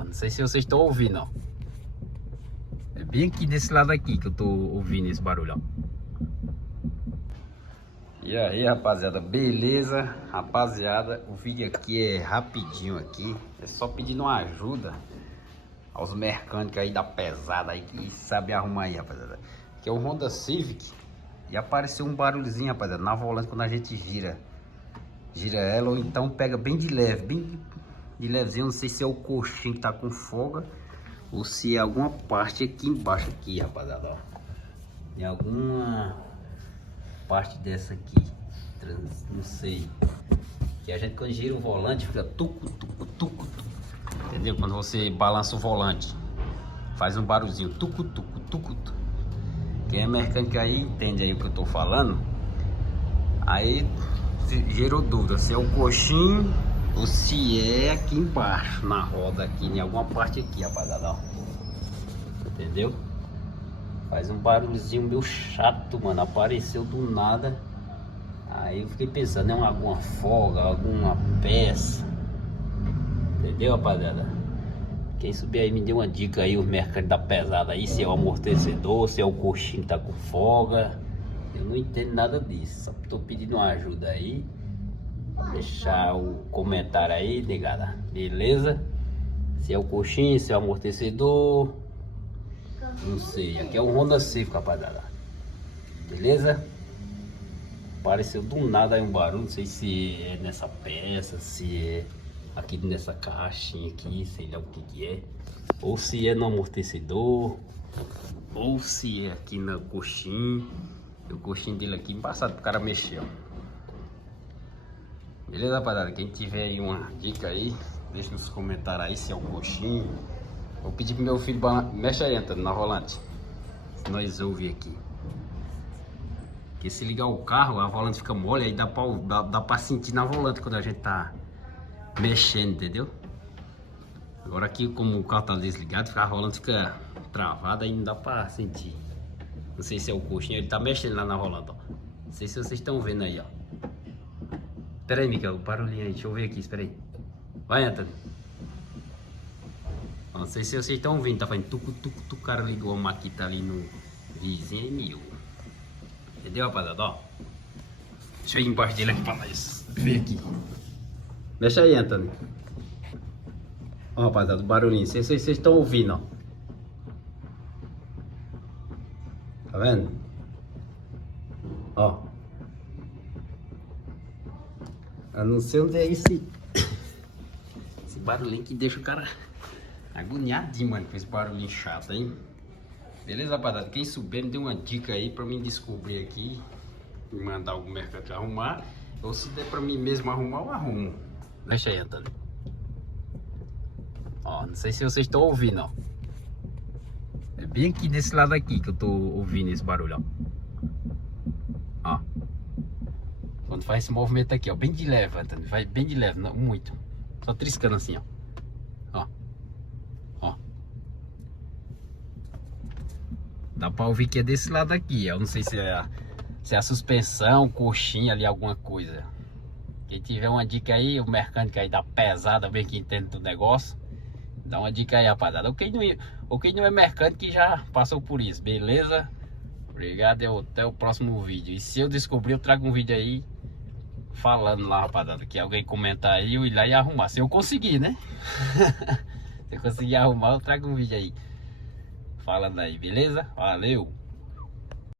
Ó, não sei se vocês estão ouvindo, ó. É bem aqui desse lado aqui que eu tô ouvindo esse barulho, ó. E aí, rapaziada, beleza? Rapaziada, o vídeo aqui é rapidinho aqui. É só pedindo uma ajuda aos mecânicos aí da pesada aí que sabem arrumar aí, rapaziada. Que é o Honda Civic. E apareceu um barulhozinho, rapaziada, na volante quando a gente gira ela, ou então pega bem de leve, bem de levezinho. Não sei se é o coxinho que tá com folga ou se é alguma parte aqui embaixo aqui, rapaziada, ó. Tem alguma parte dessa aqui, não sei, que a gente quando gira o volante fica tucu, tucu, tucu, tucu, entendeu? Quando você balança o volante faz um barulhinho tucu, tucu, tucu, tucu. Quem é mecânico aí entende aí o que eu tô falando. Aí gerou dúvida se é o coxinho ou se é aqui embaixo na roda aqui, em alguma parte aqui, rapaziada, ó. Entendeu? Faz um barulhozinho meio chato, mano. Apareceu do nada. Aí eu fiquei pensando, é alguma folga, alguma peça. Entendeu, rapaziada? Quem subir aí me deu uma dica aí, o mercado da pesada aí, se é o amortecedor, se é o coxinho que tá com folga. Eu não entendo nada disso. Só tô pedindo uma ajuda aí. Deixar o comentário aí, negada. Beleza? Se é o coxinho, se é o amortecedor. Não sei, aqui é o Honda Civic, rapaziada. Beleza? Apareceu do nada aí um barulho. Não sei se é nessa peça, se é aqui nessa caixinha aqui, sei lá o que é. Ou se é no amortecedor, ou se é aqui no coxinho. O coxinho dele aqui embaçado pro cara mexer, ó. Beleza, rapaziada? Quem tiver aí uma dica aí, deixa nos comentários aí se é o coxinho. Vou pedir pro meu filho, mexe aí, Antônio, na volante. Se nós ouvir aqui. Porque se ligar o carro, a volante fica mole, aí dá pra sentir na volante quando a gente tá mexendo, entendeu? Agora aqui, como o carro tá desligado, a volante fica travada, aí não dá pra sentir. Não sei se é o coxinho, ele tá mexendo lá na volante, ó. Não sei se vocês estão vendo aí, ó. Espera aí, Miguel, o barulhinho aí, deixa eu ver aqui, espera aí. Vai, Antônio. Não sei se vocês estão ouvindo, tá fazendo tucu, tucu, tucu. O cara ligou a maquita ali no vizinho e mil. Entendeu, rapaziada? Ó. Deixa eu ir embaixo dele aqui pra nós ver aqui. Mexe aí, Antônio. Ó, rapaziada, o barulhinho. Não sei se vocês estão ouvindo, ó. Tá vendo? Ó. Eu não sei onde é esse barulhinho que deixa o cara agoniadinho, mano, com esse barulhinho chato, hein? Beleza, rapaziada? Quem souber, me dê uma dica aí pra mim descobrir aqui. Me mandar algum mercado arrumar. Ou se der pra mim mesmo arrumar, eu arrumo. Deixa aí, Antônio. Ó, não sei se vocês estão ouvindo, ó. É bem aqui desse lado aqui que eu tô ouvindo esse barulho, ó. Ó. Quando faz esse movimento aqui, ó, bem de leve, Antônio. Vai bem de leve, não muito. Só triscando assim, ó. Ó. Ó. Dá pra ouvir que é desse lado aqui. Eu não sei se é a suspensão, coxinha ali, alguma coisa. Quem tiver uma dica aí, o mecânico aí da pesada, bem que entende do negócio, dá uma dica aí, rapaziada. Ou quem não é mecânico que já passou por isso, beleza? Obrigado e até o próximo vídeo. E se eu descobrir, eu trago um vídeo aí falando lá, rapaziada, que alguém comentar aí, eu ir lá e arrumar. Se eu conseguir, né? Se eu conseguir arrumar, eu trago um vídeo aí falando aí, beleza? Valeu!